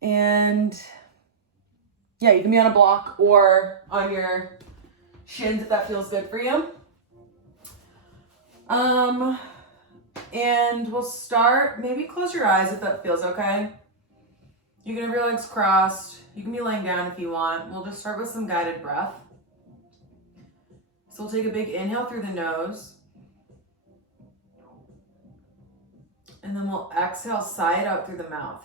And yeah, you can be on a block or on your shins if that feels good for you. And we'll start, maybe close your eyes if that feels okay. You can have your legs crossed. You can be laying down if you want. We'll just start with some guided breath. So we'll take a big inhale through the nose. And then we'll exhale, sigh it out through the mouth.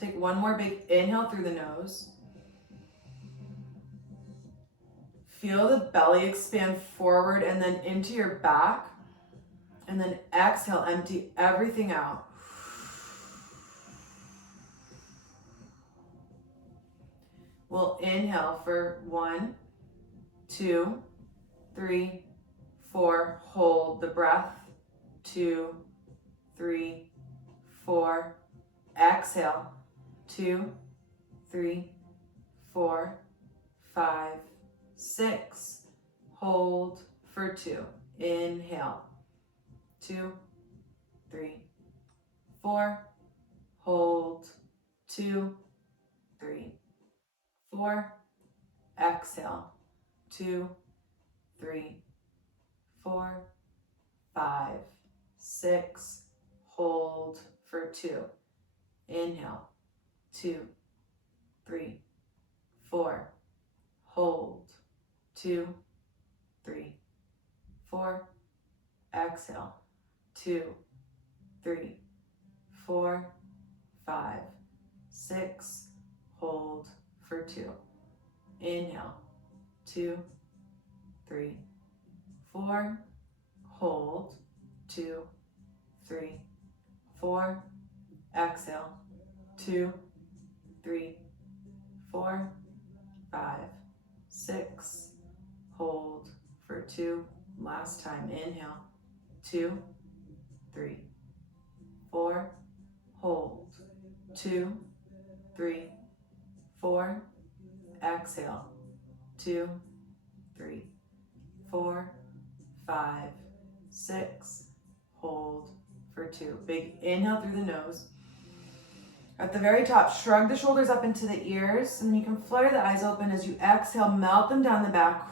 Take one more big inhale through the nose. Feel the belly expand forward and then into your back. And then exhale, empty everything out. We'll inhale for 1, 2, 3, 4. Hold the breath. 2, 3, 4. Exhale. 2, 3, 4, 5, 6. Hold for 2. Inhale. 2, 3, 4. Hold. 2, 3, 4. Exhale. 2, 3, 4, 5, 6. Hold for 2. Inhale. 2, 3, 4. Hold. 2, 3, 4. Exhale. 2, 3, 4, 5, 6. Hold for 2. Inhale. 2, 3, 4. Hold. 2, 3, 4. Exhale. 2, 3, 4, 5, 6. Hold for 2. Last time. Inhale. 2, 3, 4. Hold. 2, 3, 4. Exhale. 2, 3, 4, 5, 6. Hold for 2. Big inhale through the nose. At the very top, shrug the shoulders up into the ears, and you can flutter the eyes open as you exhale, melt them down the back.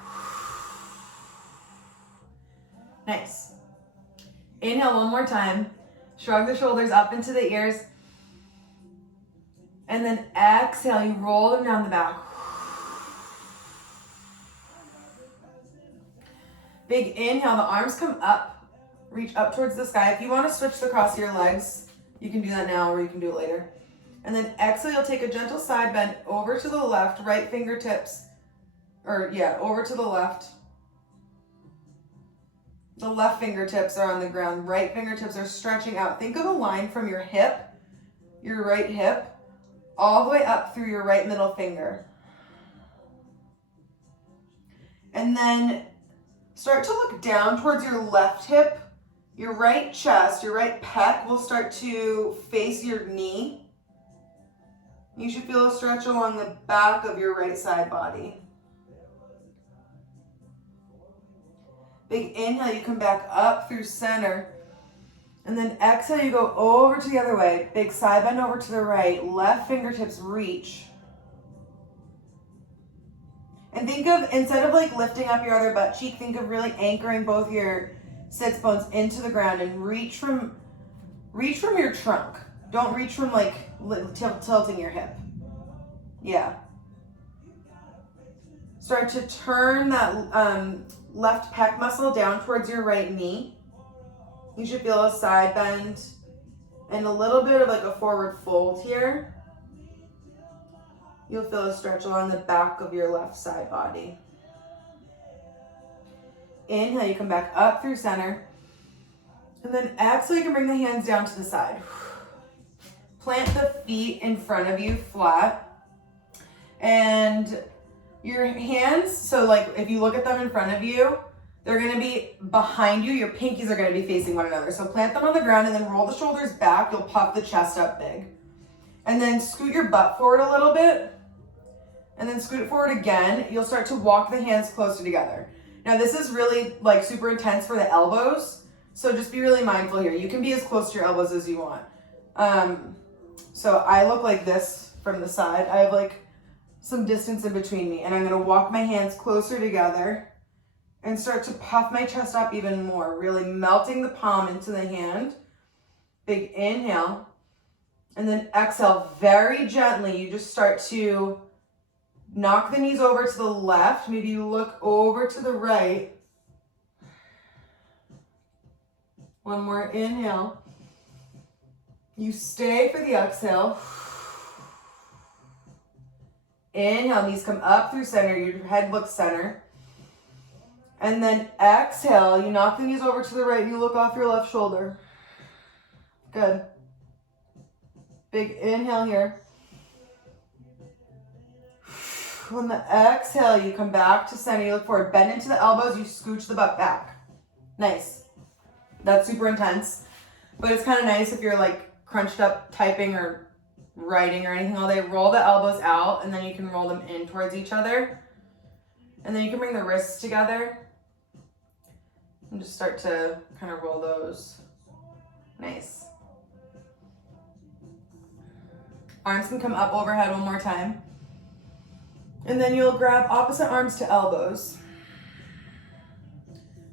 Nice. Inhale one more time. Shrug the shoulders up into the ears. And then exhale, you roll them down the back. Big inhale, the arms come up. Reach up towards the sky. If you want to switch the cross of your legs, you can do that now or you can do it later. And then exhale, you'll take a gentle side bend over to the left, right fingertips, over to the left. The left fingertips are on the ground, right fingertips are stretching out. Think of a line from your hip, your right hip, all the way up through your right middle finger. And then start to look down towards your left hip. Your right chest, your right pec will start to face your knee. You should feel a stretch along the back of your right side body. Big inhale, you come back up through center. And then exhale, you go over to the other way. Big side bend over to the right. Left fingertips reach. And think of, instead of like lifting up your other butt cheek, think of really anchoring both your sits bones into the ground and reach from your trunk. Don't reach from like tilting your hip. Yeah. Start to turn that left pec muscle down towards your right knee. You should feel a side bend and a little bit of like a forward fold here. You'll feel a stretch along the back of your left side body. Inhale, you come back up through center. And then exhale, you can bring the hands down to the side. Plant the feet in front of you flat. And your hands, so like if you look at them in front of you, they're gonna be behind you. Your pinkies are gonna be facing one another. So plant them on the ground and then roll the shoulders back. You'll puff the chest up big. And then scoot your butt forward a little bit. And then scoot it forward again. You'll start to walk the hands closer together. Now this is really like super intense for the elbows. So just be really mindful here. You can be as close to your elbows as you want. So I look like this from the side. I have like some distance in between me, and I'm gonna walk my hands closer together and start to puff my chest up even more, really melting the palm into the hand. Big inhale. And then exhale very gently. You just start to knock the knees over to the left. Maybe you look over to the right. One more inhale. You stay for the exhale. Inhale, knees come up through center. Your head looks center. And then exhale, you knock the knees over to the right. You look off your left shoulder. Good. Big inhale here. On the exhale, you come back to center. You look forward. Bend into the elbows. You scooch the butt back. Nice. That's super intense. But it's kind of nice if you're like crunched up typing or writing or anything all day. Roll the elbows out, and then you can roll them in towards each other. And then you can bring the wrists together. And just start to kind of roll those. Nice. Arms can come up overhead one more time. And then you'll grab opposite arms to elbows.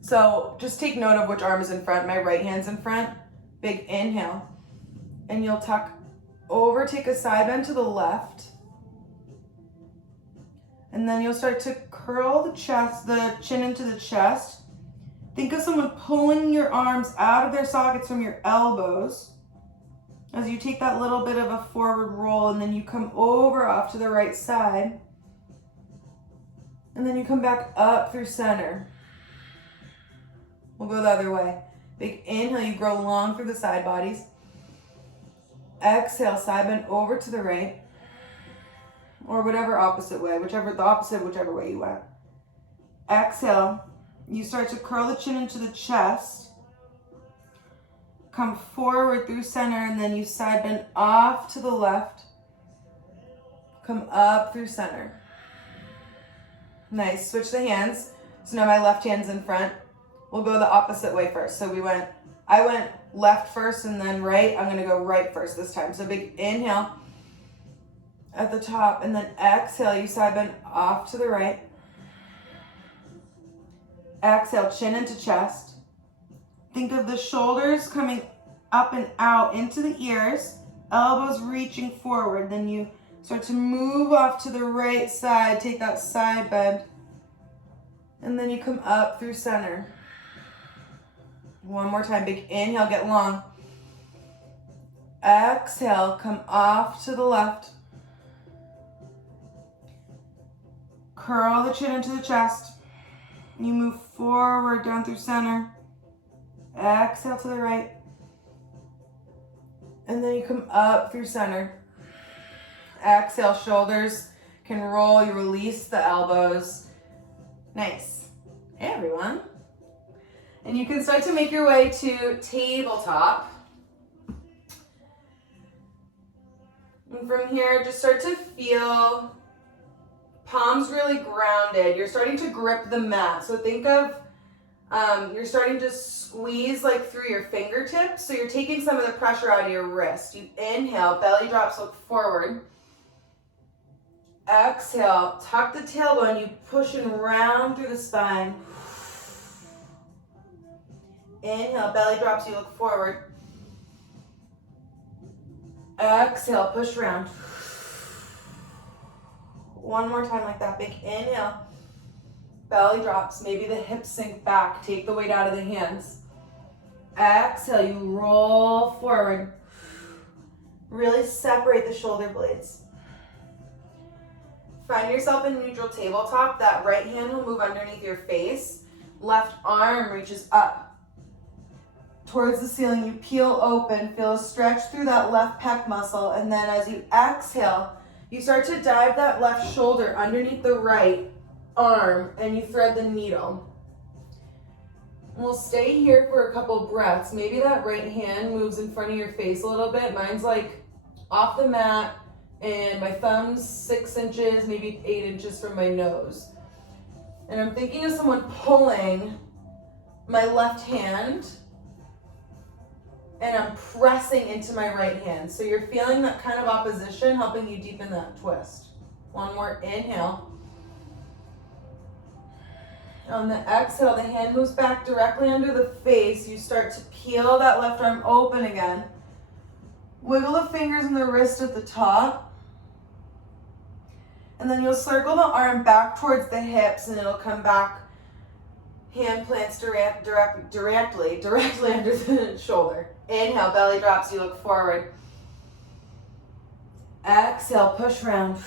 So just take note of which arm is in front. My right hand's in front. Big inhale. And you'll tuck over, take a side bend to the left. And then you'll start to curl the chest, the chin into the chest. Think of someone pulling your arms out of their sockets from your elbows as you take that little bit of a forward roll, and then you come over off to the right side. And then you come back up through center. We'll go the other way. Big inhale, you grow long through the side bodies. Exhale, side bend over to the right. Or whatever opposite way, whichever way you went. Exhale, you start to curl the chin into the chest. Come forward through center, and then you side bend off to the left. Come up through center. Nice. Switch the hands. So now my left hand's in front. We'll go the opposite way first. So I went left first and then right. I'm gonna go right first this time. So big inhale at the top, and then exhale, you side bend off to the right. Exhale, chin into chest. Think of the shoulders coming up and out into the ears, elbows reaching forward. Then you start to move off to the right side, take that side bend, and then you come up through center. One more time, big inhale, get long. Exhale, come off to the left. Curl the chin into the chest. You move forward down through center. Exhale to the right. And then you come up through center. Exhale, shoulders can roll. You release the elbows. Nice. Hey, everyone. And you can start to make your way to tabletop. And from here, just start to feel palms really grounded. You're starting to grip the mat. So think of, you're starting to squeeze like through your fingertips. So you're taking some of the pressure out of your wrist. You inhale, belly drops, look forward. Exhale, tuck the tailbone, you push and round through the spine. Inhale, belly drops, you look forward. Exhale, push round. One more time like that, big inhale. Belly drops, maybe the hips sink back, take the weight out of the hands. Exhale, you roll forward. Really separate the shoulder blades. Find yourself in neutral tabletop. That right hand will move underneath your face. Left arm reaches up towards the ceiling. You peel open, feel a stretch through that left pec muscle, and then as you exhale, you start to dive that left shoulder underneath the right arm, and you thread the needle. We'll stay here for a couple breaths. Maybe that right hand moves in front of your face a little bit. Mine's like off the mat, and my thumb's 6 inches, maybe 8 inches from my nose. And I'm thinking of someone pulling my left hand and I'm pressing into my right hand. So you're feeling that kind of opposition, helping you deepen that twist. One more inhale. On the exhale, the hand moves back directly under the face. You start to peel that left arm open again. Wiggle the fingers and the wrist at the top. And then you'll circle the arm back towards the hips and it'll come back. Hand plants directly under the shoulder. Inhale, belly drops, you look forward. Exhale, push round.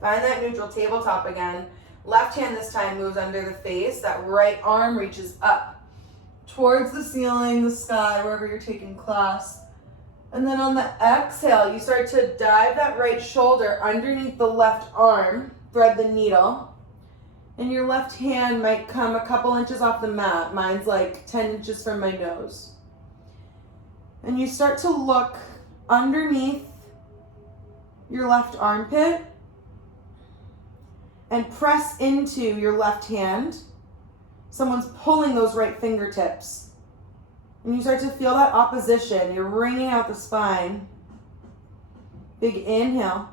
Find that neutral tabletop again. Left hand this time moves under the face. That right arm reaches up towards the ceiling, the sky, wherever you're taking class. And then on the exhale, you start to dive that right shoulder underneath the left arm, thread the needle, and your left hand might come a couple inches off the mat. Mine's like 10 inches from my nose. And you start to look underneath your left armpit and press into your left hand. Someone's pulling those right fingertips. And you start to feel that opposition. You're wringing out the spine. Big inhale.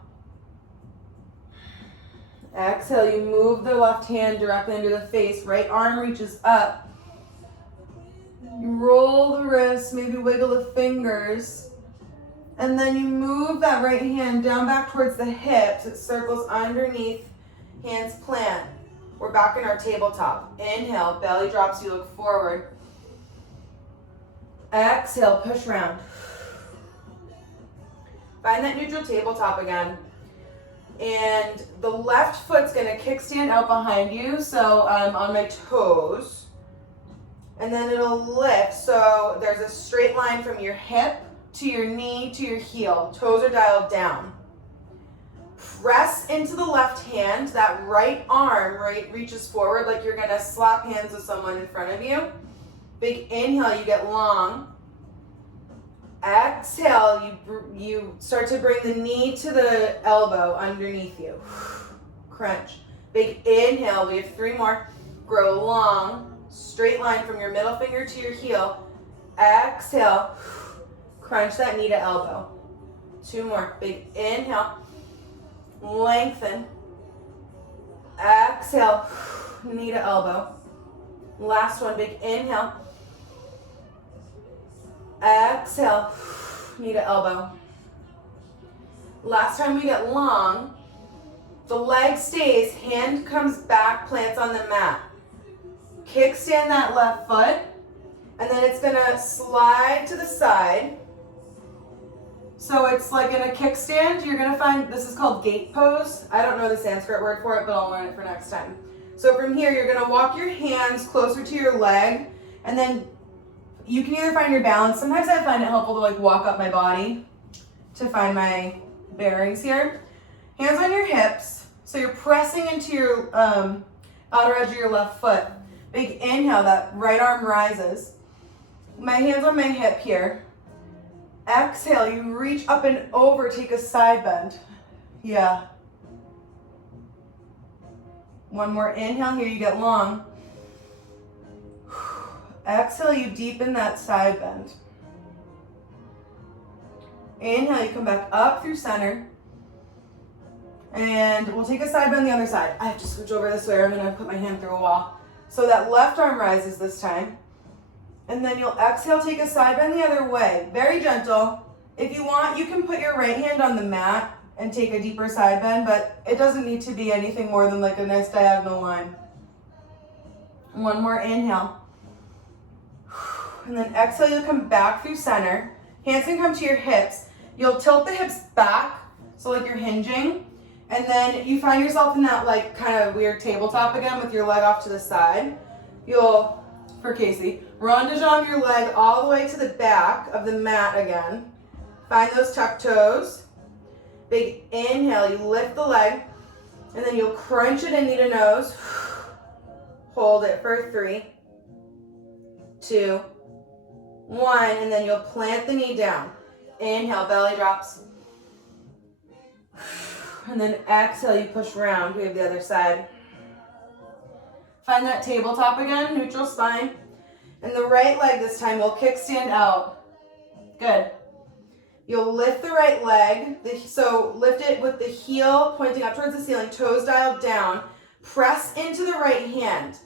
Exhale, you move the left hand directly under the face. Right arm reaches up. You roll the wrists, maybe wiggle the fingers. And then you move that right hand down back towards the hips. It circles underneath. Hands plant. We're back in our tabletop. Inhale, belly drops, you look forward. Exhale, push round. Find that neutral tabletop again. And the left foot's gonna kickstand out behind you, so I'm on my toes. And then it'll lift, so there's a straight line from your hip to your knee to your heel. Toes are dialed down. Press into the left hand. That right arm reaches forward like you're gonna slap hands with someone in front of you. Big inhale, you get long. Exhale, you start to bring the knee to the elbow underneath you. Crunch. Big inhale, we have 3 more. Grow long, straight line from your middle finger to your heel. Exhale, crunch that knee to elbow. 2 more. Big inhale. Lengthen. Exhale, knee to elbow. Last one, big inhale. Exhale, knee to elbow. Last time we get long, the leg stays, hand comes back, plants on the mat. Kickstand that left foot, and then it's gonna slide to the side. So it's like in a kickstand, you're gonna find, this is called gate pose. I don't know the Sanskrit word for it, but I'll learn it for next time. So from here, you're gonna walk your hands closer to your leg, and then you can either find your balance. Sometimes I find it helpful to like walk up my body to find my bearings here. Hands on your hips, so you're pressing into your outer edge of your left foot. Big inhale, that right arm rises. My hands on my hip here. Exhale, you reach up and over, take a side bend. Yeah. One more inhale here, you get long. Exhale, you deepen that side bend. Inhale, you come back up through center. And we'll take a side bend the other side. I have to switch over this way or I'm gonna put my hand through a wall. So that left arm rises this time. And then you'll exhale, take a side bend the other way. Very gentle. If you want, you can put your right hand on the mat and take a deeper side bend, but it doesn't need to be anything more than like a nice diagonal line. One more inhale. And then exhale, you'll come back through center. Hands can come to your hips. You'll tilt the hips back, so like you're hinging. And then you find yourself in that like kind of weird tabletop again with your leg off to the side. You'll, for Casey, rondejambe your leg all the way to the back of the mat again. Find those tucked toes. Big inhale, you lift the leg, and then you'll crunch it in knee to nose. Hold it for 3, 2, 1, and then you'll plant the knee down. Inhale, belly drops. And then exhale, you push round. We have the other side. Find that tabletop again, neutral spine. And the right leg this time will kickstand out. Good. You'll lift the right leg, so lift it with the heel pointing up towards the ceiling, toes dialed down. Press into the right hand.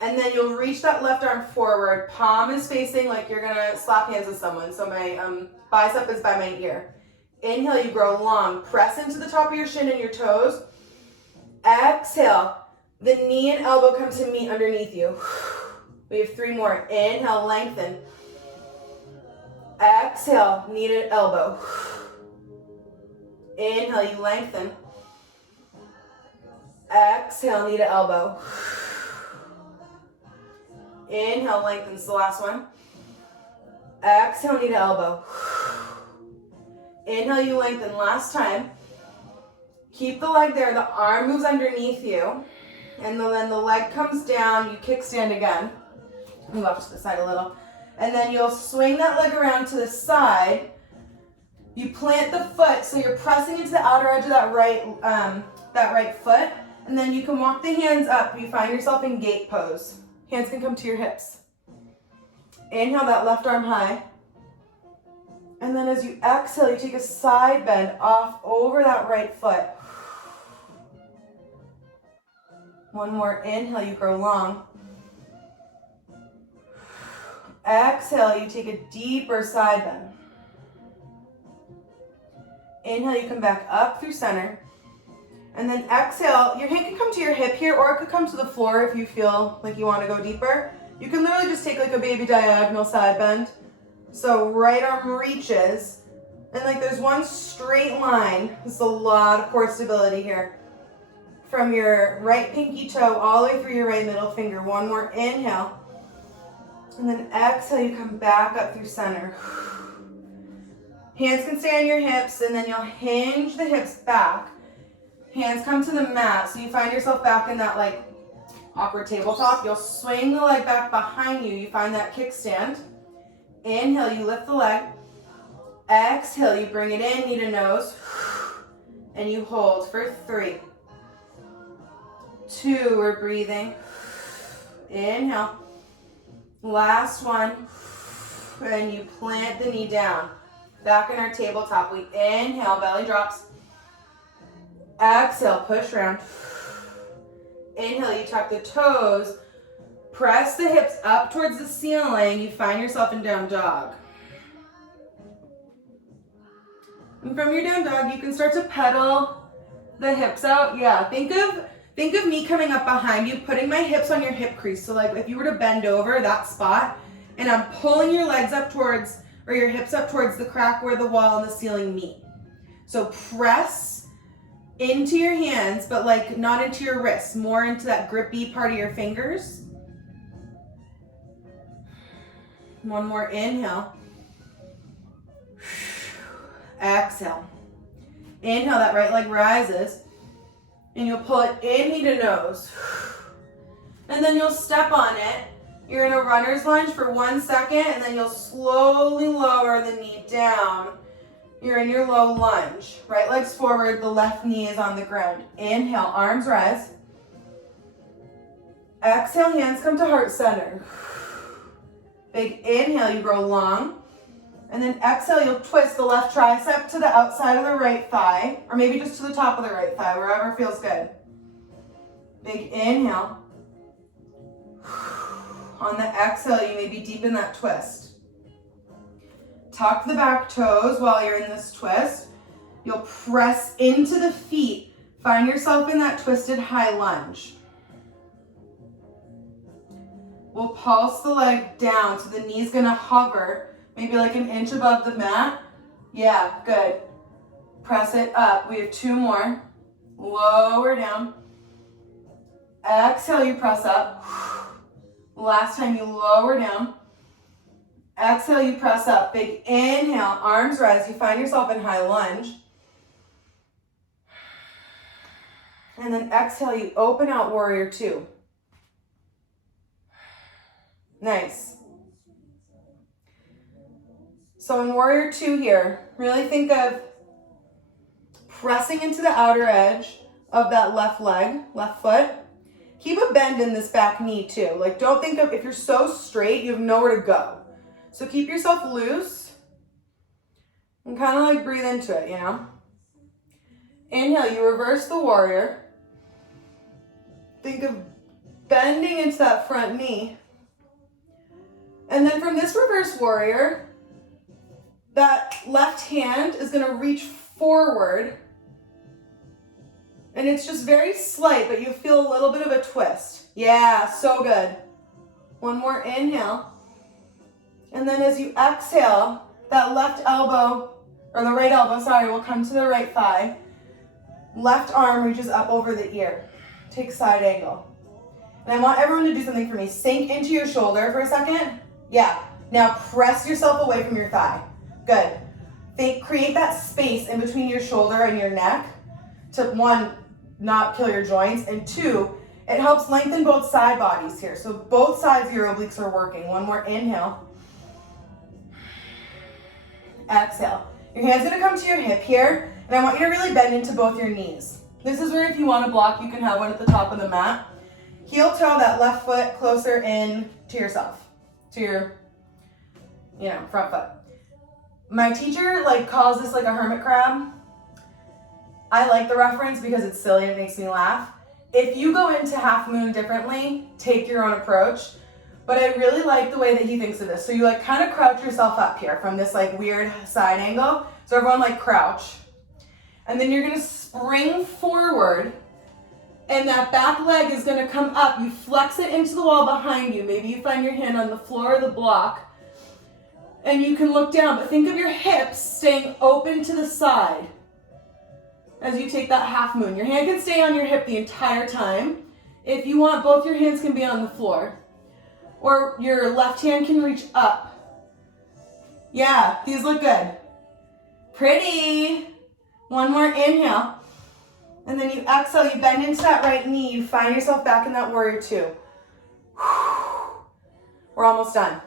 And then you'll reach that left arm forward. Palm is facing like you're going to slap hands with someone. So my bicep is by my ear. Inhale, you grow long. Press into the top of your shin and your toes. Exhale. The knee and elbow come to meet underneath you. We have 3 more. Inhale, lengthen. Exhale, knee to elbow. Inhale, you lengthen. Exhale, knee to elbow. Inhale, lengthens the last one. Exhale, knee to elbow. Inhale, you lengthen. Last time. Keep the leg there. The arm moves underneath you. And then the leg comes down. You kickstand again. Move off to the side a little. And then you'll swing that leg around to the side. You plant the foot, so you're pressing into the outer edge of that right foot. And then you can walk the hands up. You find yourself in gate pose. Hands can come to your hips. Inhale that left arm high. And then as you exhale, you take a side bend off over that right foot. One more inhale, you grow long. Exhale, you take a deeper side bend. Inhale, you come back up through center. And then exhale, your hand can come to your hip here, or it could come to the floor if you feel like you want to go deeper. You can literally just take like a baby diagonal side bend. So right arm reaches, and like there's one straight line. This is a lot of core stability here. From your right pinky toe all the way through your right middle finger. One more inhale. And then exhale, you come back up through center. Hands can stay on your hips, and then you'll hinge the hips back. Hands come to the mat, so you find yourself back in that like awkward tabletop. You'll swing the leg back behind you. You find that kickstand. Inhale, you lift the leg. Exhale, you bring it in, knee to nose. And you hold for 3. 2, we're breathing. Inhale. Last one. And you plant the knee down. Back in our tabletop, we inhale, belly drops. Exhale, push around. Inhale, you tuck the toes. Press the hips up towards the ceiling. You find yourself in down dog. And from your down dog, you can start to pedal the hips out. Yeah, think of me coming up behind you, putting my hips on your hip crease. So like if you were to bend over that spot, and I'm pulling your legs up towards, or your hips up towards the crack where the wall and the ceiling meet. So press into your hands, but like not into your wrists, more into that grippy part of your fingers. One more inhale. Exhale. Inhale, that right leg rises. And you'll pull it in, knee to nose. And then you'll step on it. You're in a runner's lunge for 1 second, and then you'll slowly lower the knee down. You're in your low lunge. Right leg's forward, the left knee is on the ground. Inhale, arms rise. Exhale, hands come to heart center. Big inhale, you grow long. And then exhale, you'll twist the left tricep to the outside of the right thigh, or maybe just to the top of the right thigh, wherever feels good. Big inhale. On the exhale, you may be deep in that twist. Tuck the back toes while you're in this twist. You'll press into the feet. Find yourself in that twisted high lunge. We'll pulse the leg down, so the knee's gonna hover, maybe like an inch above the mat. Yeah, good. Press it up. We have 2 more. Lower down. Exhale, you press up. Last time, you lower down. Exhale, you press up. Big inhale, arms rise. You find yourself in high lunge. And then exhale, you open out warrior 2. Nice. So in warrior 2 here, really think of pressing into the outer edge of that left leg, left foot. Keep a bend in this back knee too. Like don't think of, if you're so straight, you have nowhere to go. So keep yourself loose and kind of like breathe into it, you know? Inhale, you reverse the warrior. Think of bending into that front knee. And then from this reverse warrior, that left hand is gonna reach forward. And it's just very slight, but you feel a little bit of a twist. Yeah, so good. One more inhale. And then as you exhale, that left elbow, or the right elbow, sorry, will come to the right thigh. Left arm reaches up over the ear. Take side angle. And I want everyone to do something for me. Sink into your shoulder for a second. Yeah. Now press yourself away from your thigh. Good. Create that space in between your shoulder and your neck to, one, not kill your joints, and two, it helps lengthen both side bodies here. So both sides of your obliques are working. One more inhale. Exhale. Your hand's gonna come to your hip here, and I want you to really bend into both your knees. This is where if you want to block, you can have one at the top of the mat. Heel toe that left foot closer in to yourself, to your, front foot. My teacher calls this like a hermit crab. I like the reference because it's silly and it makes me laugh. If you go into half moon differently, take your own approach. But I really like the way that he thinks of this. So you kind of crouch yourself up here from this weird side angle. So everyone crouch. And then you're gonna spring forward and that back leg is gonna come up. You flex it into the wall behind you. Maybe you find your hand on the floor of the block and you can look down, but think of your hips staying open to the side as you take that half moon. Your hand can stay on your hip the entire time. If you want, both your hands can be on the floor. Or your left hand can reach up. Yeah, these look good. Pretty. One more inhale. And then you exhale, you bend into that right knee, you find yourself back in that warrior two. We're almost done.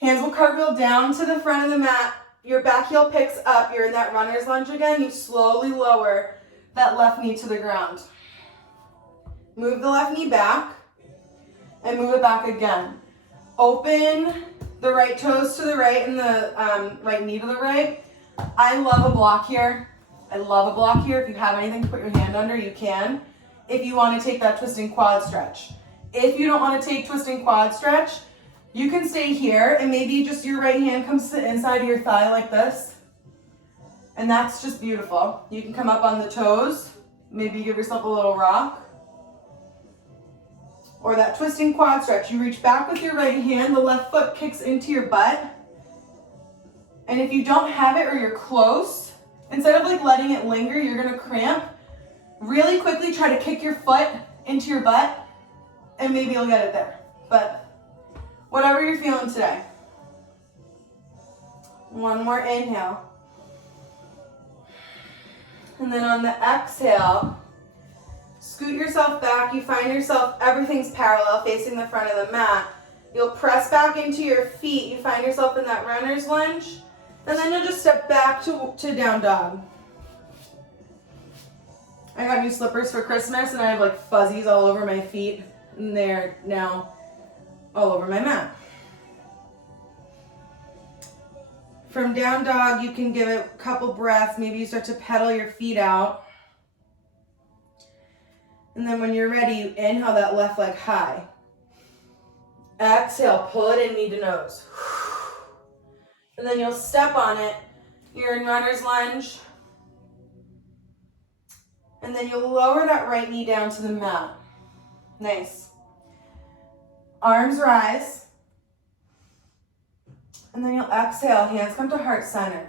Hands will cartwheel down to the front of the mat. Your back heel picks up. You're in that runner's lunge again. You slowly lower that left knee to the ground. Move the left knee back and move it back again. Open the right toes to the right and the right knee to the right. I love a block here. I love a block here. If you have anything to put your hand under, you can. If you want to take that twisting quad stretch. If you don't want to take twisting quad stretch, you can stay here and maybe just your right hand comes to the inside of your thigh like this. And that's just beautiful. You can come up on the toes. Maybe give yourself a little rock. Or that twisting quad stretch. You reach back with your right hand, the left foot kicks into your butt. And if you don't have it or you're close, instead of letting it linger, you're gonna cramp. Really quickly try to kick your foot into your butt and maybe you'll get it there. But whatever you're feeling today. One more inhale. And then on the exhale, scoot yourself back. You find yourself, everything's parallel facing the front of the mat. You'll press back into your feet. You find yourself in that runner's lunge. And then you'll just step back to down dog. I got new slippers for Christmas and I have fuzzies all over my feet. And they're now all over my mat. From down dog, you can give it a couple breaths. Maybe you start to pedal your feet out. And then when you're ready, you inhale that left leg high. Exhale, pull it in knee to nose. And then you'll step on it. You're in runner's lunge. And then you'll lower that right knee down to the mat. Nice. Arms rise. And then you'll exhale, hands come to heart center.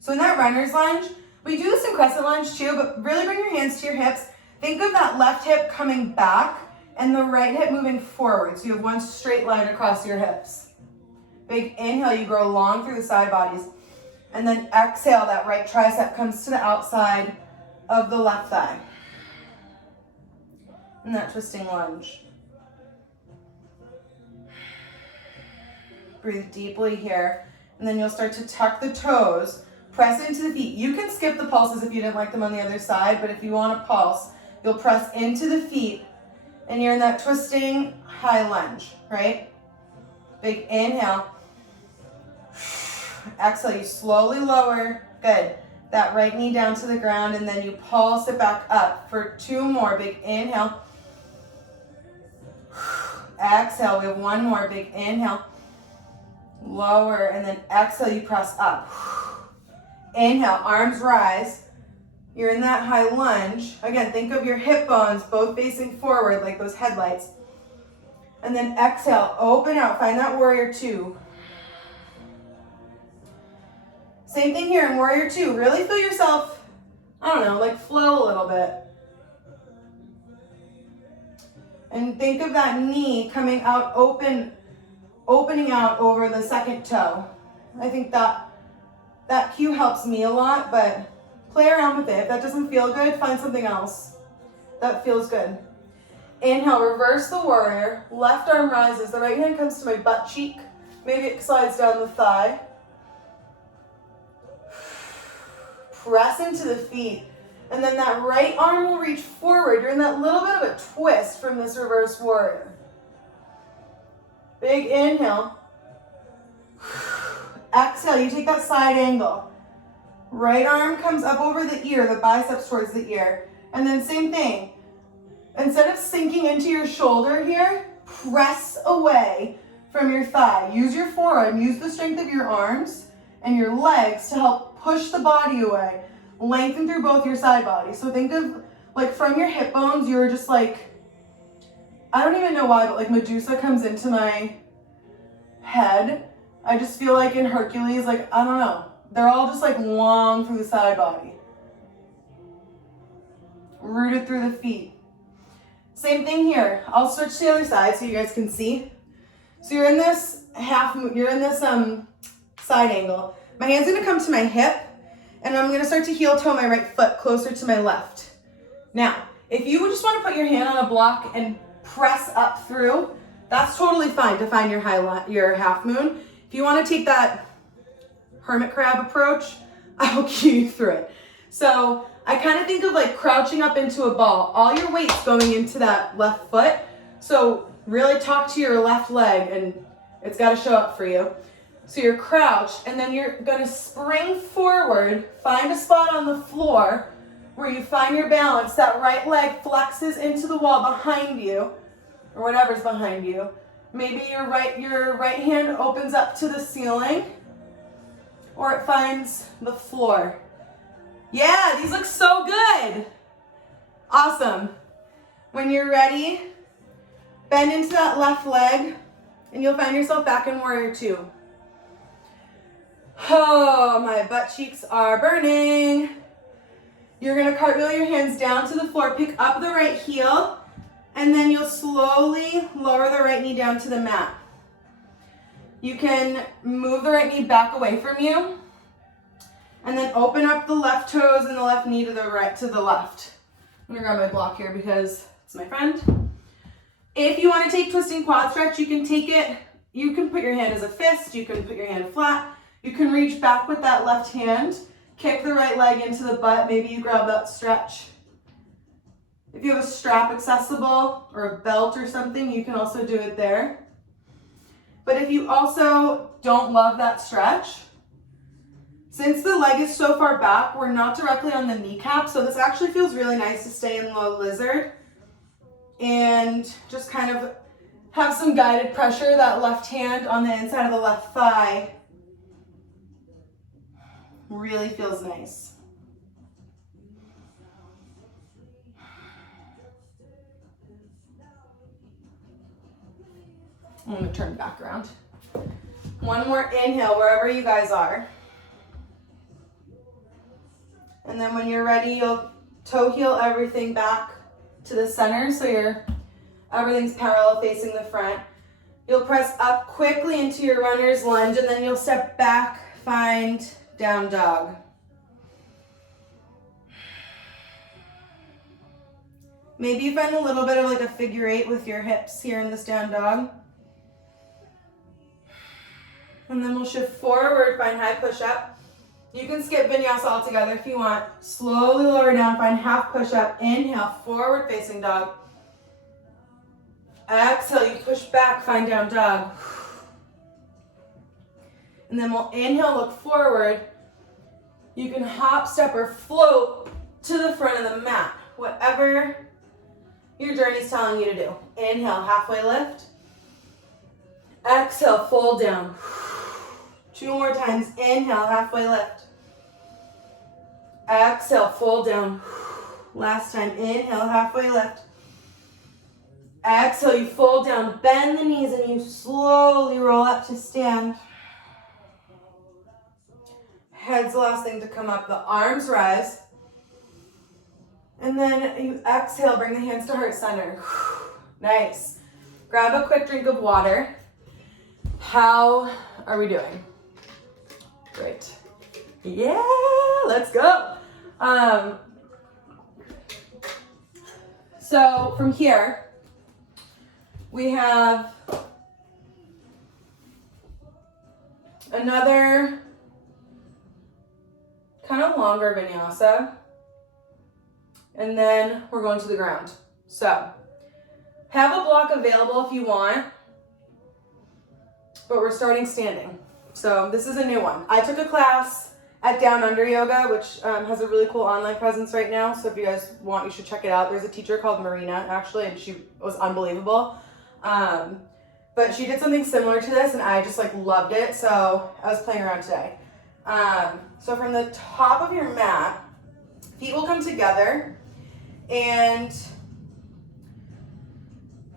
So in that runner's lunge, we do this in crescent lunge too, but really bring your hands to your hips. Think of that left hip coming back and the right hip moving forward. So you have one straight line across your hips. Big inhale, you grow long through the side bodies. And then exhale, that right tricep comes to the outside of the left thigh. And that twisting lunge. Breathe deeply here. And then you'll start to tuck the toes, press into the feet. You can skip the pulses if you didn't like them on the other side, but if you want to pulse, You'll press into the feet and you're in that twisting high lunge, right? Big inhale. Exhale, you slowly lower. Good. That right knee down to the ground, and then you pulse it back up for 2 more. Big inhale. Exhale, we have 1 more. Big inhale. Lower, and then exhale, you press up. Inhale, arms rise. You're in that high lunge. Again, think of your hip bones both facing forward like those headlights. And then exhale, open out, find that warrior 2. Same thing here in warrior 2. Really feel yourself, I don't know, like flow a little bit. And think of that knee coming out opening out over the second toe. I think that cue helps me a lot, but play around with it. If that doesn't feel good, find something else that feels good. Inhale, reverse the warrior. Left arm rises. The right hand comes to my butt cheek. Maybe it slides down the thigh. Press into the feet. And then that right arm will reach forward. You're in that little bit of a twist from this reverse warrior. Big inhale. Exhale, you take that side angle. Right arm comes up over the ear, the biceps towards the ear. And then same thing. Instead of sinking into your shoulder here, press away from your thigh. Use your forearm, use the strength of your arms and your legs to help push the body away. Lengthen through both your side bodies. So think of, like, from your hip bones, you're just like, I don't even know why, but like Medusa comes into my head. I just feel like in Hercules, like, I don't know. They're all just like long through the side body. Rooted through the feet. Same thing here. I'll switch to the other side so you guys can see. So you're in this side angle. My hand's gonna come to my hip, and I'm gonna start to heel toe my right foot closer to my left. Now, if you just wanna put your hand on a block and press up through, that's totally fine to find your half moon. If you wanna take that hermit crab approach, I'll cue you through it. So I kind of think of like crouching up into a ball. All your weight's going into that left foot. So really talk to your left leg, and it's got to show up for you. So you're crouched, and then you're going to spring forward, find a spot on the floor where you find your balance. That right leg flexes into the wall behind you, or whatever's behind you. Maybe your right hand opens up to the ceiling, or it finds the floor. Yeah, these look so good. Awesome. When you're ready, bend into that left leg, and you'll find yourself back in warrior 2. Oh, my butt cheeks are burning. You're gonna cartwheel your hands down to the floor, pick up the right heel, and then you'll slowly lower the right knee down to the mat. You can move the right knee back away from you, and then open up the left toes and the left knee to the left. I'm gonna grab my block here because it's my friend. If you wanna take twisting quad stretch, you can put your hand as a fist, you can put your hand flat, you can reach back with that left hand, kick the right leg into the butt, maybe you grab that stretch. If you have a strap accessible or a belt or something, you can also do it there. But if you also don't love that stretch, since the leg is so far back, we're not directly on the kneecap, so this actually feels really nice to stay in low lizard and just kind of have some guided pressure, that left hand on the inside of the left thigh. Really feels nice. I'm gonna turn back around. One more inhale wherever you guys are. And then when you're ready, you'll toe heel everything back to the center so everything's parallel facing the front. You'll press up quickly into your runner's lunge, and then you'll step back, find down dog. Maybe you find a little bit of like a figure 8 with your hips here in this down dog. And then we'll shift forward, find high push up. You can skip vinyasa altogether if you want. Slowly lower down, find half push-up. Inhale, forward facing dog. Exhale, you push back, find down dog. And then we'll inhale, look forward. You can hop, step, or float to the front of the mat. Whatever your journey's telling you to do. Inhale, halfway lift. Exhale, fold down. 2 more times. Inhale, halfway lift. Exhale, fold down. Last time. Inhale, halfway lift. Exhale, you fold down. Bend the knees and you slowly roll up to stand. Head's the last thing to come up. The arms rise. And then you exhale, bring the hands to heart center. Nice. Grab a quick drink of water. How are we doing? Great. Yeah, let's go. So from here, we have another kind of longer vinyasa. And then we're going to the ground. So have a block available if you want, but we're starting standing. So this is a new one. I took a class at Down Under Yoga, which has a really cool online presence right now. So if you guys want, you should check it out. There's a teacher called Marina, actually, and she was unbelievable. But she did something similar to this, and I just like loved it. So I was playing around today. So from the top of your mat, feet will come together and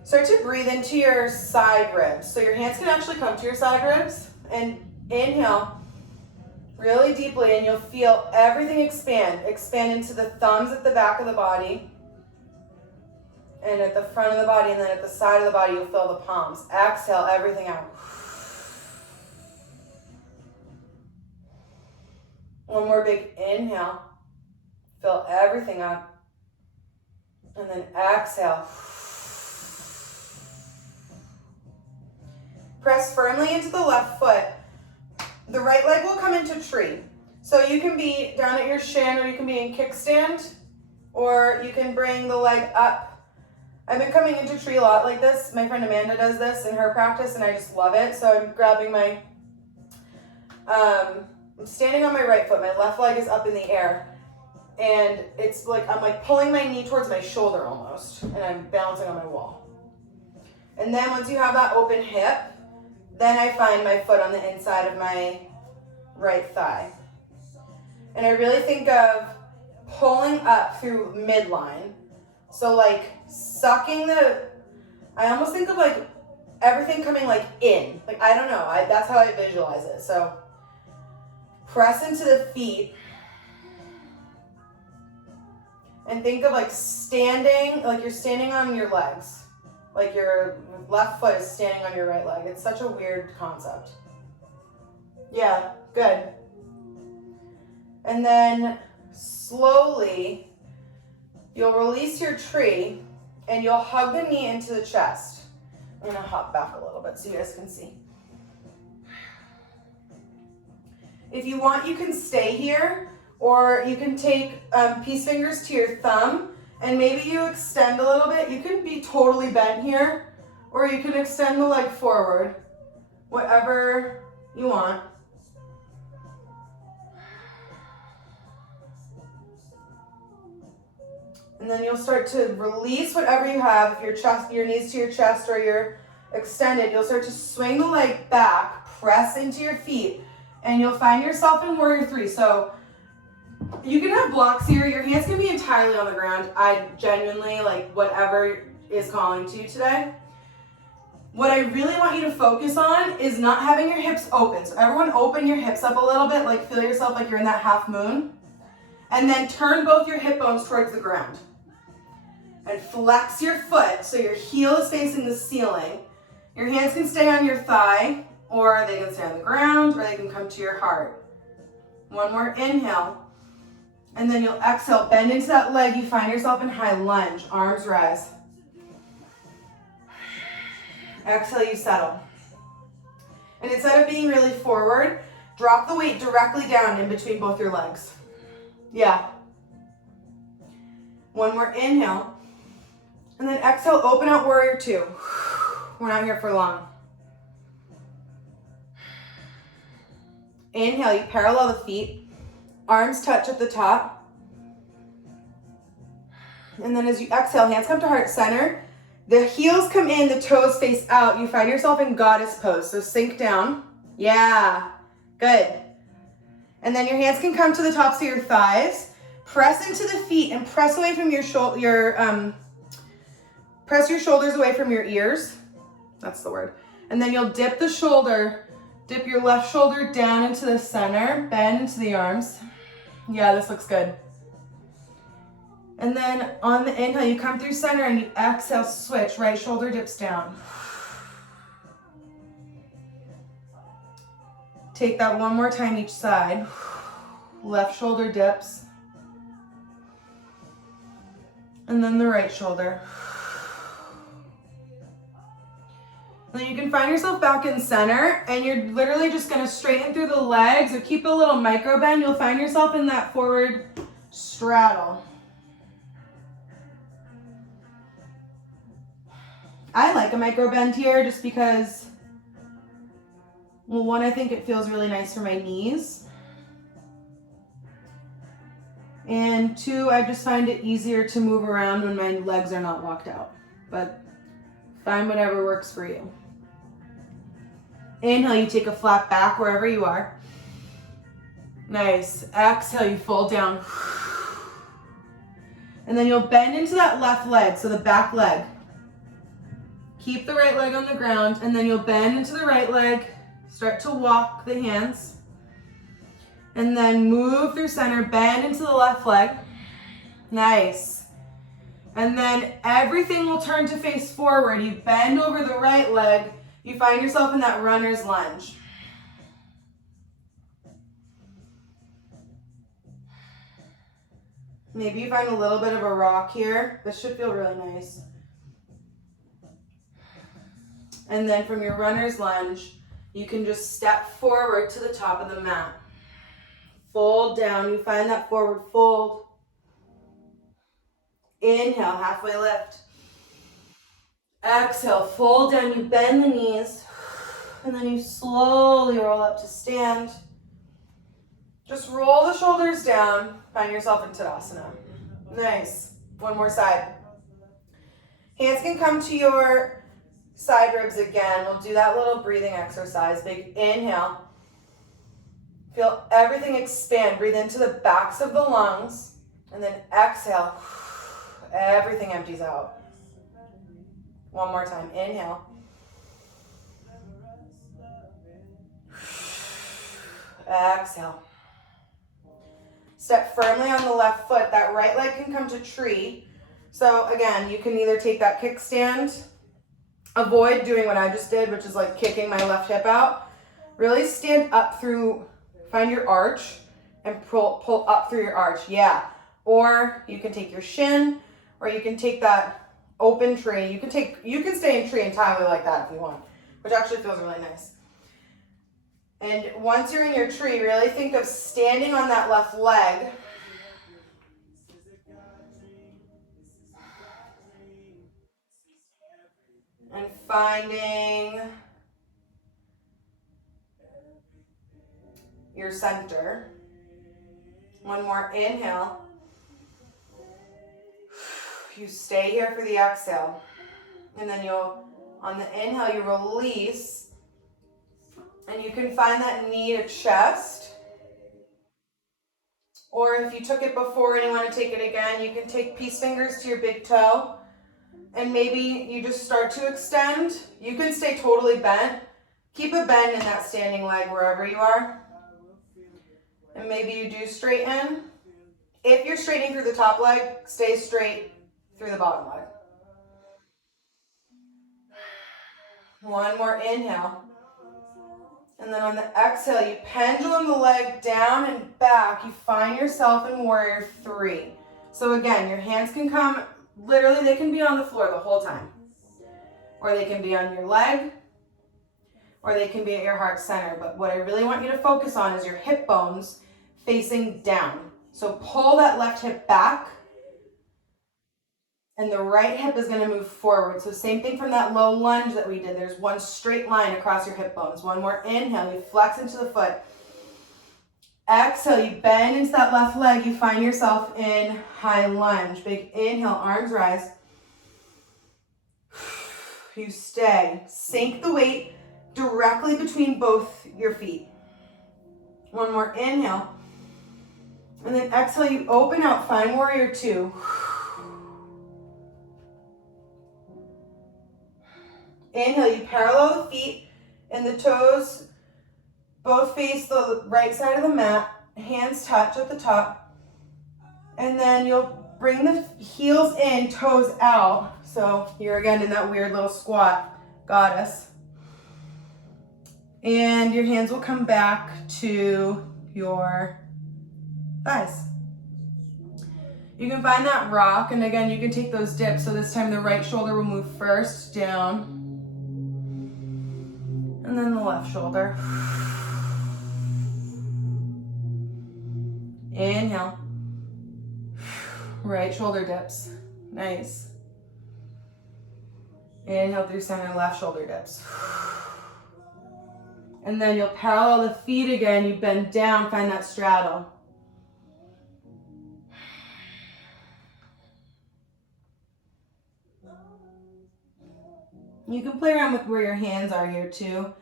start to breathe into your side ribs. So your hands can actually come to your side ribs, and inhale really deeply, and you'll feel everything expand. Expand into the thumbs at the back of the body and at the front of the body, and then at the side of the body you'll feel the palms. Exhale everything out. One more big inhale. Fill everything up. And then exhale. Press firmly into the left foot. The right leg will come into tree. So you can be down at your shin, or you can be in kickstand, or you can bring the leg up. I've been coming into tree a lot like this. My friend Amanda does this in her practice, and I just love it. So I'm grabbing my, I'm standing on my right foot. My left leg is up in the air. And it's like, I'm like pulling my knee towards my shoulder almost, and I'm balancing on my wall. And then once you have that open hip, then I find my foot on the inside of my right thigh. And I really think of pulling up through midline. So like sucking I almost think of like everything coming like in. Like, I don't know, that's how I visualize it. So press into the feet. And think of like standing, like you're standing on your legs. Like your left foot is standing on your right leg. It's such a weird concept. Yeah, good. And then slowly, you'll release your tree and you'll hug the knee into the chest. I'm gonna hop back a little bit so you guys can see. If you want, you can stay here. Or you can take peace fingers to your thumb, and maybe you extend a little bit. You can be totally bent here, or you can extend the leg forward, whatever you want. And then you'll start to release whatever you have. If your knees to your chest, or you're extended, you'll start to swing the leg back, press into your feet, and you'll find yourself in Warrior 3. So you can have blocks here. Your hands can be entirely on the ground. I genuinely, like, whatever is calling to you today. What I really want you to focus on is not having your hips open. So everyone open your hips up a little bit, like feel yourself like you're in that half moon. And then turn both your hip bones towards the ground. And flex your foot so your heel is facing the ceiling. Your hands can stay on your thigh, or they can stay on the ground, or they can come to your heart. One more inhale. And then you'll exhale, bend into that leg. You find yourself in high lunge, arms rise. Exhale, you settle. And instead of being really forward, Drop the weight directly down in between both your legs. Yeah. One more inhale. And then exhale, open out warrior two. We're not here for long. Inhale, you parallel the feet. Arms touch at the top. And then as you exhale, hands come to heart center. The heels come in, the toes face out. You find yourself in goddess pose. So sink down. Yeah, good. And then your hands can come to the tops of your thighs. Press into the feet and press away from your press your shoulders away from your ears. That's the word. And then you'll dip dip your left shoulder down into the center, bend into the arms. Yeah, this looks good. And then on the inhale, you come through center and you exhale, switch. Right shoulder dips down. Take that one more time each side. Left shoulder dips. And then the right shoulder. Then you can find yourself back in center and you're literally just gonna straighten through the legs or keep a little micro bend. You'll find yourself in that forward straddle. I like a micro bend here just because, well, one, I think it feels really nice for my knees. And two, I just find it easier to move around when my legs are not walked out. But find whatever works for you. Inhale, you take a flat back wherever you are. Nice. Exhale, you fold down. And then you'll bend into that left leg, so the back leg. Keep the right leg on the ground, and then you'll bend into the right leg. Start to walk the hands. And then move through center, bend into the left leg. Nice. And then everything will turn to face forward. You bend over the right leg. You find yourself in that runner's lunge. Maybe you find a little bit of a rock here. This should feel really nice. And then from your runner's lunge, you can just step forward to the top of the mat. Fold down. You find that forward fold. Inhale, halfway lift. Exhale, fold down. You bend the knees. And then you slowly roll up to stand. Just roll the shoulders down. Find yourself in Tadasana. Nice. One more side. Hands can come to your side ribs again. We'll do that little breathing exercise. Big inhale. Feel everything expand. Breathe into the backs of the lungs. And then exhale. Everything empties out. One more time. Inhale. Exhale. Step firmly on the left foot. That right leg can come to tree. So again, you can either take that kickstand, avoid doing what I just did, which is like kicking my left hip out. Really stand up through, find your arch and pull up through your arch. Yeah. Or you can take your shin, or you can take that open tree. You can stay in tree entirely like that if you want, which actually feels really nice. And once you're in your tree, really think of standing on that left leg. And finding your center. One more inhale. You stay here for the exhale. And then on the inhale, you release. And you can find that knee to chest. Or if you took it before and you want to take it again, you can take peace fingers to your big toe. And maybe you just start to extend. You can stay totally bent. Keep a bend in that standing leg wherever you are. And maybe you do straighten. If you're straightening through the top leg, stay straight through the bottom leg. One more inhale. And then on the exhale, you pendulum the leg down and back. You find yourself in warrior three. So again, your hands can come, literally they can be on the floor the whole time. Or they can be on your leg. or they can be at your heart center. But what I really want you to focus on is your hip bones facing down. So pull that left hip back, and the right hip is going to move forward. So same thing from that low lunge that we did. There's one straight line across your hip bones. One more inhale, you flex into the foot. Exhale, you bend into that left leg. You find yourself in high lunge. Big inhale, arms rise. You stay. Sink the weight directly between both your feet. One more inhale. And then exhale, you open out, find warrior two. Inhale, you parallel the feet and the toes both face the right side of the mat. Hands touch at the top. And then you'll bring the heels in, toes out. So you're again in that weird little squat, goddess. And your hands will come back to your thighs. You can find that rock, and again, you can take those dips. So this time the right shoulder will move first down, and then the left shoulder. Inhale. Right shoulder dips. Nice. Inhale through center, left shoulder dips. And then you'll parallel the feet again. You bend down, find that straddle. You can play around with where your hands are here too.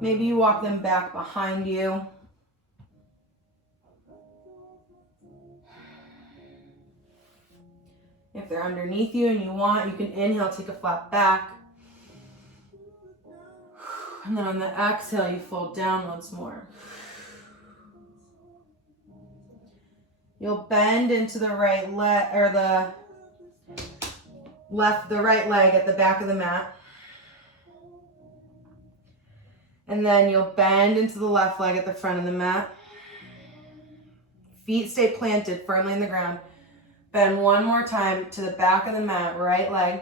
Maybe you walk them back behind you. If they're underneath you and you want, you can inhale, take a flat back. And then on the exhale, you fold down once more. You'll bend into the right leg, or the right leg at the back of the mat. And then you'll bend into the left leg at the front of the mat. Feet stay planted firmly in the ground. Bend one more time to the back of the mat, right leg.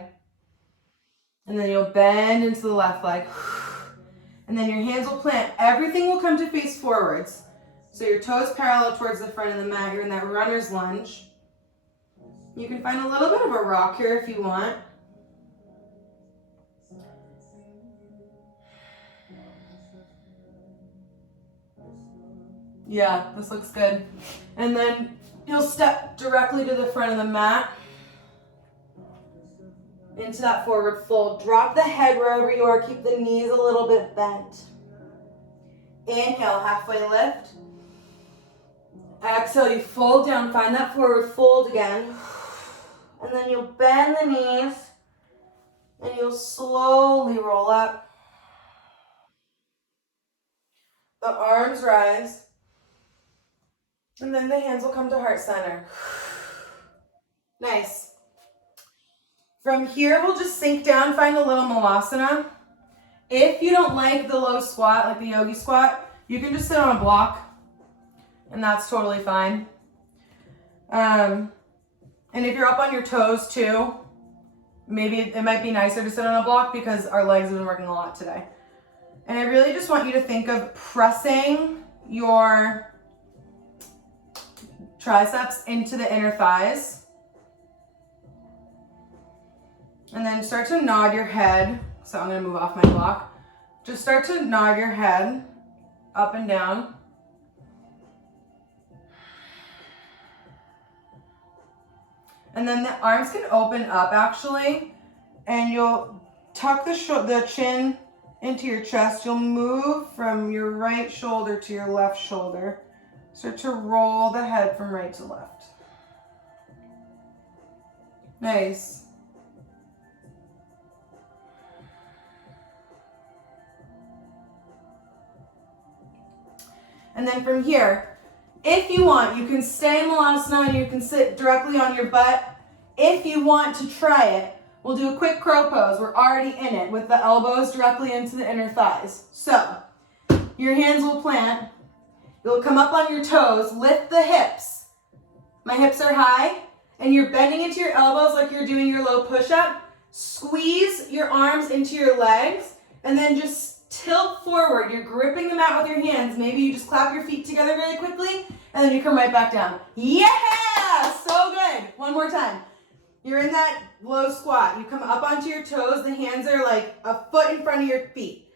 And then you'll bend into the left leg. And then your hands will plant. Everything will come to face forwards. So your toes parallel towards the front of the mat. You're in that runner's lunge. You can find a little bit of a rock here if you want. Yeah, this looks good. And then you'll step directly to the front of the mat. Into that forward fold. Drop the head wherever you are. Keep the knees a little bit bent. Inhale, halfway lift. Exhale, you fold down. Find that forward fold again. And then you'll bend the knees. And you'll slowly roll up. The arms rise. And then the hands will come to heart center. Nice. From here, we'll just sink down, find a little malasana. If you don't like the low squat, like the yogi squat, you can just sit on a block, and that's totally fine. And if you're up on your toes too, maybe it might be nicer to sit on a block because our legs have been working a lot today. And I really just want you to think of pressing your triceps into the inner thighs. And then start to nod your head. So I'm going to move off my block. Just start to nod your head up and down. And then the arms can open up actually. And you'll tuck the chin into your chest. You'll move from your right shoulder to your left shoulder. Start to roll the head from right to left. Nice. And then from here, if you want, you can stay in Malasana and you can sit directly on your butt. If you want to try it, we'll do a quick crow pose. We're already in it with the elbows directly into the inner thighs. So, your hands will plant. You'll come up on your toes, lift the hips. My hips are high, and you're bending into your elbows like you're doing your low push-up. Squeeze your arms into your legs, and then just tilt forward. You're gripping the mat with your hands. Maybe you just clap your feet together really quickly, and then you come right back down. Yeah! So good. One more time. You're in that low squat. You come up onto your toes. The hands are like a foot in front of your feet.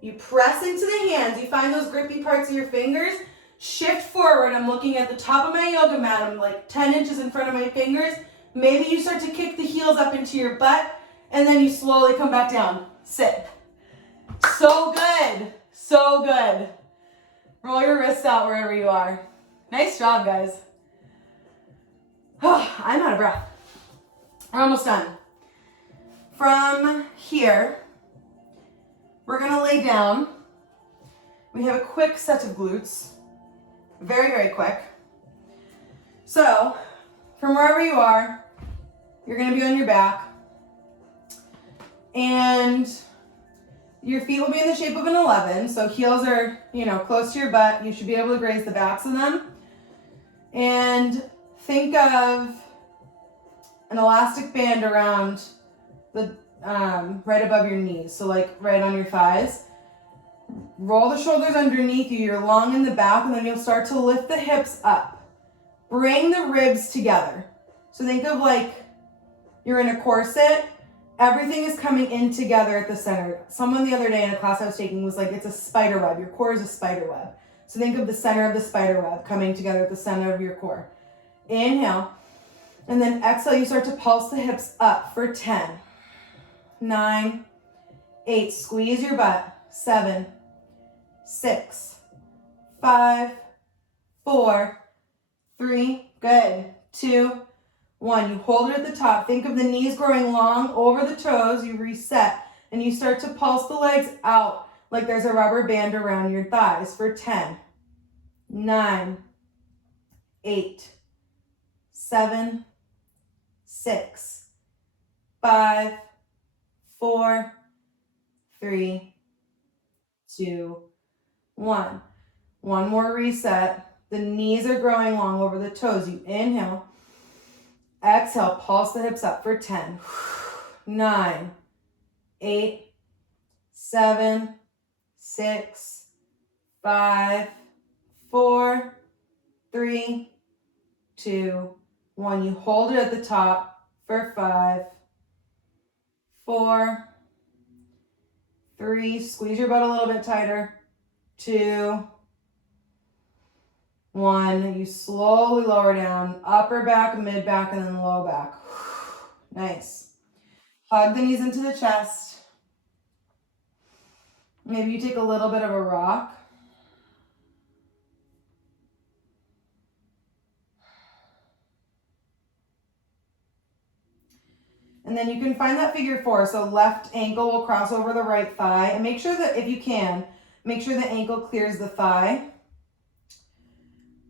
You press into the hands. You find those grippy parts of your fingers. Shift forward. I'm looking at the top of my yoga mat. I'm like 10 inches in front of my fingers. Maybe you start to kick the heels up into your butt, and then you slowly come back down. Sit. So good. So good. Roll your wrists out wherever you are. Nice job, guys. Oh, I'm out of breath. We're almost done. From here, we're gonna lay down. We have a quick set of glutes. Very, very quick. So, from wherever you are, you're gonna be on your back. And your feet will be in the shape of an 11. So heels are, close to your butt. You should be able to graze the backs of them. And think of an elastic band around the right above your knees, so like right on your thighs. Roll the shoulders underneath you. You're long in the back, and then you'll start to lift the hips up. Bring the ribs together. So think of like you're in a corset. Everything is coming in together at the center. Someone the other day in a class I was taking was like, it's a spider web. Your core is a spider web. So think of the center of the spider web coming together at the center of your core. Inhale. And then exhale, you start to pulse the hips up for 10, 9, 8. Squeeze your butt. 7, 6, 5, 4, 3. Good. 2, 1. You hold it at the top. Think of the knees growing long over the toes. You reset and you start to pulse the legs out like there's a rubber band around your thighs for 10, 9, 8, 7, 6, 5, 4, 3, 2, 1. One more reset. The knees are growing long over the toes. You inhale. Exhale, pulse the hips up for 10, 9, 8, 7, 6, 5, 4, 3, 2, 1. You hold it at the top for 5, 4, 3. Squeeze your butt a little bit tighter. 2, 1. You slowly lower down, upper back, mid back, and then low back. Nice. Hug the knees into the chest. Maybe you take a little bit of a rock. And then you can find that figure 4. So left ankle will cross over the right thigh. And make sure that if you can, make sure the ankle clears the thigh.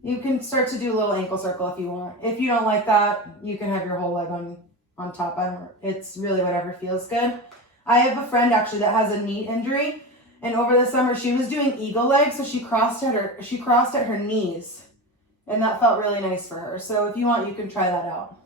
You can start to do a little ankle circle if you want. If you don't like that, you can have your whole leg on top. It's really whatever feels good. I have a friend actually that has a knee injury, and over the summer she was doing eagle legs, so she crossed at her knees, and that felt really nice for her. So if you want, you can try that out.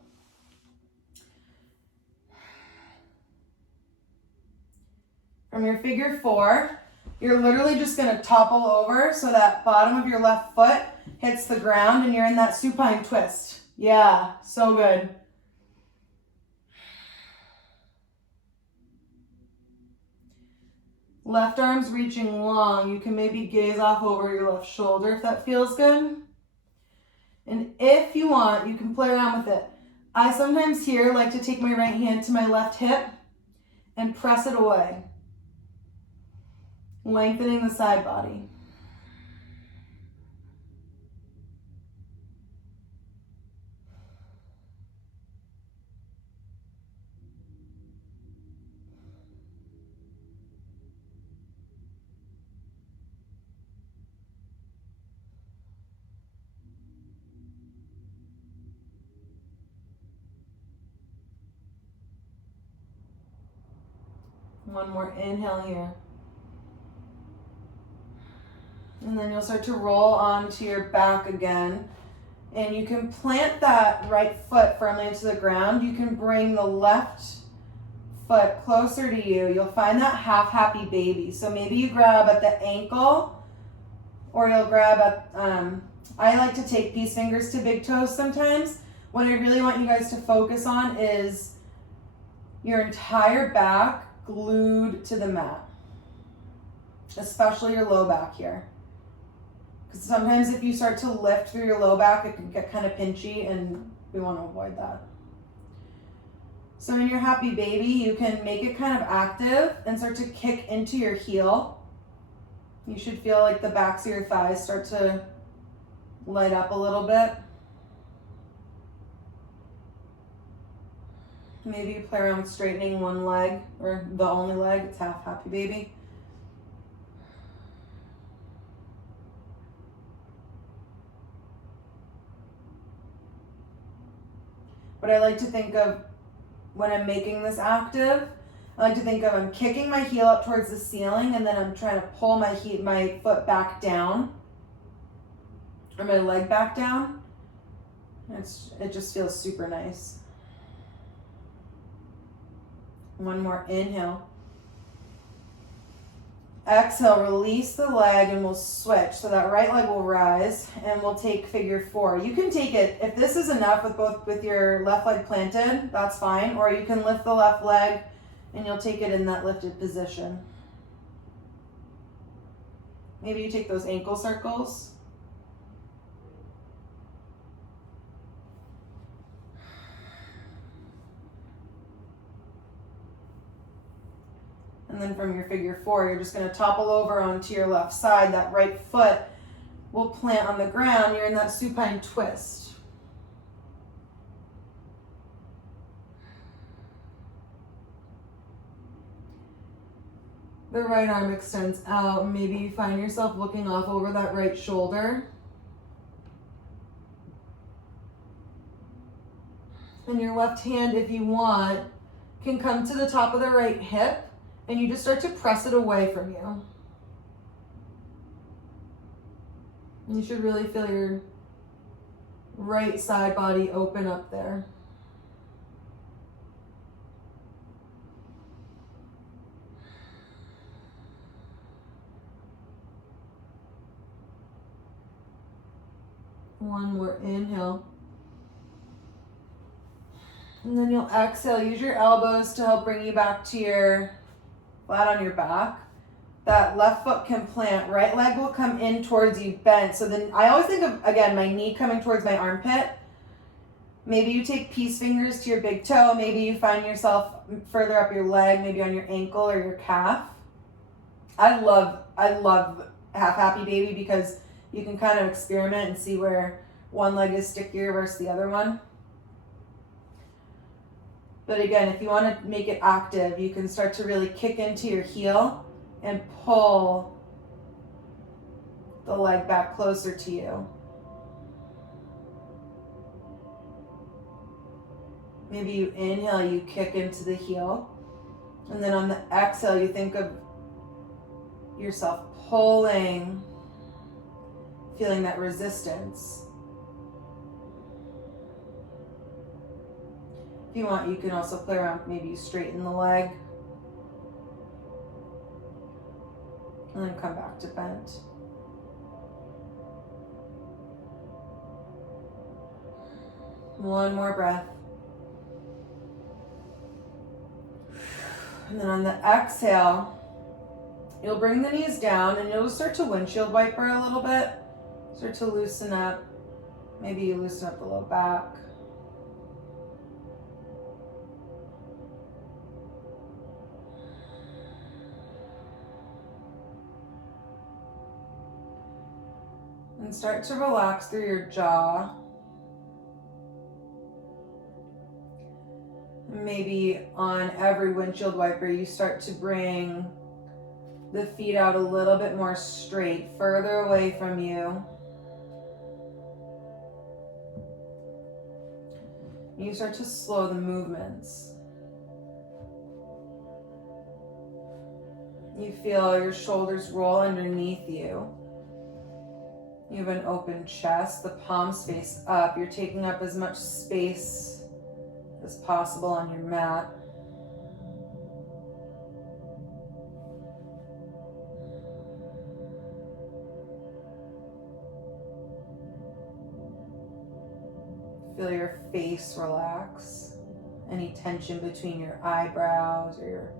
From your figure 4, you're literally just going to topple over so that bottom of your left foot hits the ground and you're in that supine twist. Yeah, so good. Left arm's reaching long. You can maybe gaze off over your left shoulder if that feels good. And if you want, you can play around with it. I sometimes here like to take my right hand to my left hip and press it away, lengthening the side body. One more inhale here. And then you'll start to roll onto your back again. And you can plant that right foot firmly into the ground. You can bring the left foot closer to you, you'll find that half happy baby. So maybe you grab at the ankle, or you'll grab at, I like to take peace fingers to big toes sometimes. What I really want you guys to focus on is your entire back glued to the mat, especially your low back here. Because sometimes if you start to lift through your low back, it can get kind of pinchy, and we want to avoid that. So in your happy baby, you can make it kind of active and start to kick into your heel. You should feel like the backs of your thighs start to light up a little bit. Maybe you play around with straightening one leg, or the only leg. It's half happy baby. But I like to think of, when I'm making this active, I like to think of, I'm kicking my heel up towards the ceiling, and then I'm trying to pull my foot back down, or my leg back down. It just feels super nice. One more inhale. Exhale, release the leg, and we'll switch. So that right leg will rise, and we'll take figure four. You can take it, if this is enough with your left leg planted, that's fine. Or you can lift the left leg, and you'll take it in that lifted position. Maybe you take those ankle circles. And then from your figure four, you're just going to topple over onto your left side. That right foot will plant on the ground. You're in that supine twist. The right arm extends out. Maybe you find yourself looking off over that right shoulder. And your left hand, if you want, can come to the top of the right hip. And you just start to press it away from you. And you should really feel your right side body open up there. One more inhale. And then you'll exhale. Use your elbows to help bring you back to your flat on your back. That left foot can plant, right leg will come in towards you bent. So then I always think of, again, my knee coming towards my armpit. Maybe you take peace fingers to your big toe. Maybe you find yourself further up your leg, maybe on your ankle or your calf. I love half happy baby because you can kind of experiment and see where one leg is stickier versus the other one. But again, if you want to make it active, you can start to really kick into your heel and pull the leg back closer to you. Maybe you inhale, you kick into the heel. And then on the exhale, you think of yourself pulling, feeling that resistance. If you want, you can also play around, maybe you straighten the leg. And then come back to bent. One more breath. And then on the exhale, you'll bring the knees down and you'll start to windshield wiper a little bit. Start to loosen up. Maybe you loosen up the low back. And start to relax through your jaw. Maybe on every windshield wiper, you start to bring the feet out a little bit more straight, further away from you. You start to slow the movements. You feel your shoulders roll underneath you. You have an open chest, the palms face up. You're taking up as much space as possible on your mat. Feel your face relax. Any tension between your eyebrows or your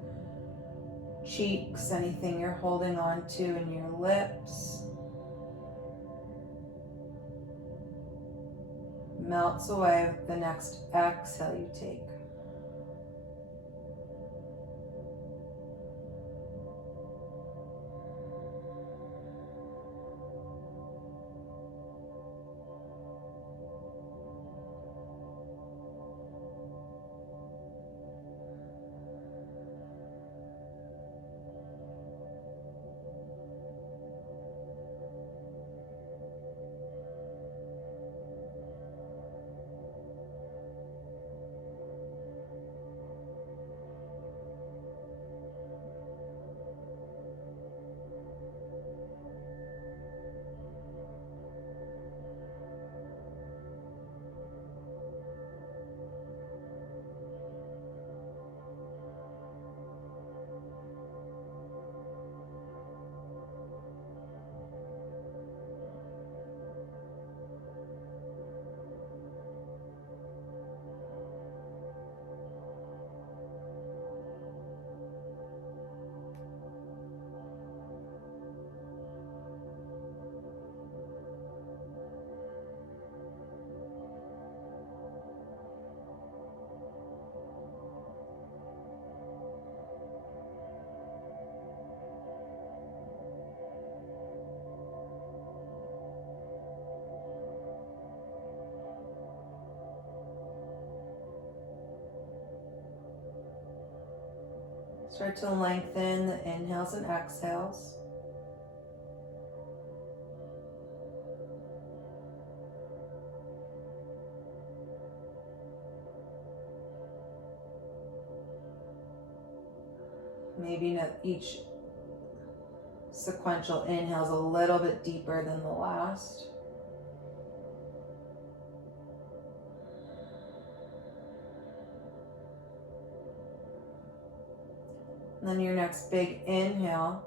cheeks, anything you're holding on to in your lips, melts away with the next exhale you take. Start to lengthen the inhales and exhales. Maybe each sequential inhale is a little bit deeper than the last. And then your next big inhale,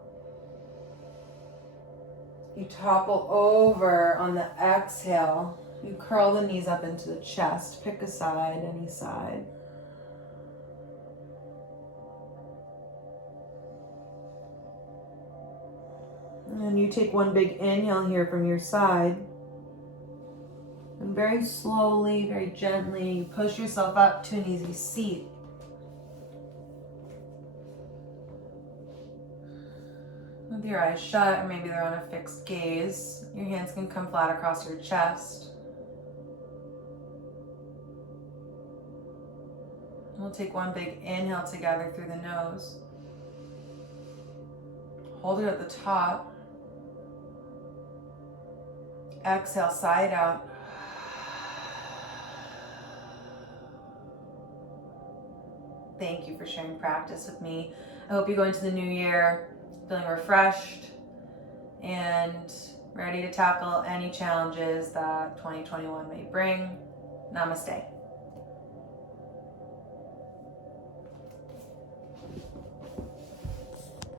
you topple over on the exhale. You curl the knees up into the chest. Pick a side, any side. And then you take one big inhale here from your side. And very slowly, very gently, you push yourself up to an easy seat. With your eyes shut, or maybe they're on a fixed gaze, your hands can come flat across your chest. We'll take one big inhale together through the nose. Hold it at the top. Exhale, side out. Thank you for sharing practice with me. I hope you go into the new year feeling refreshed and ready to tackle any challenges that 2021 may bring. Namaste.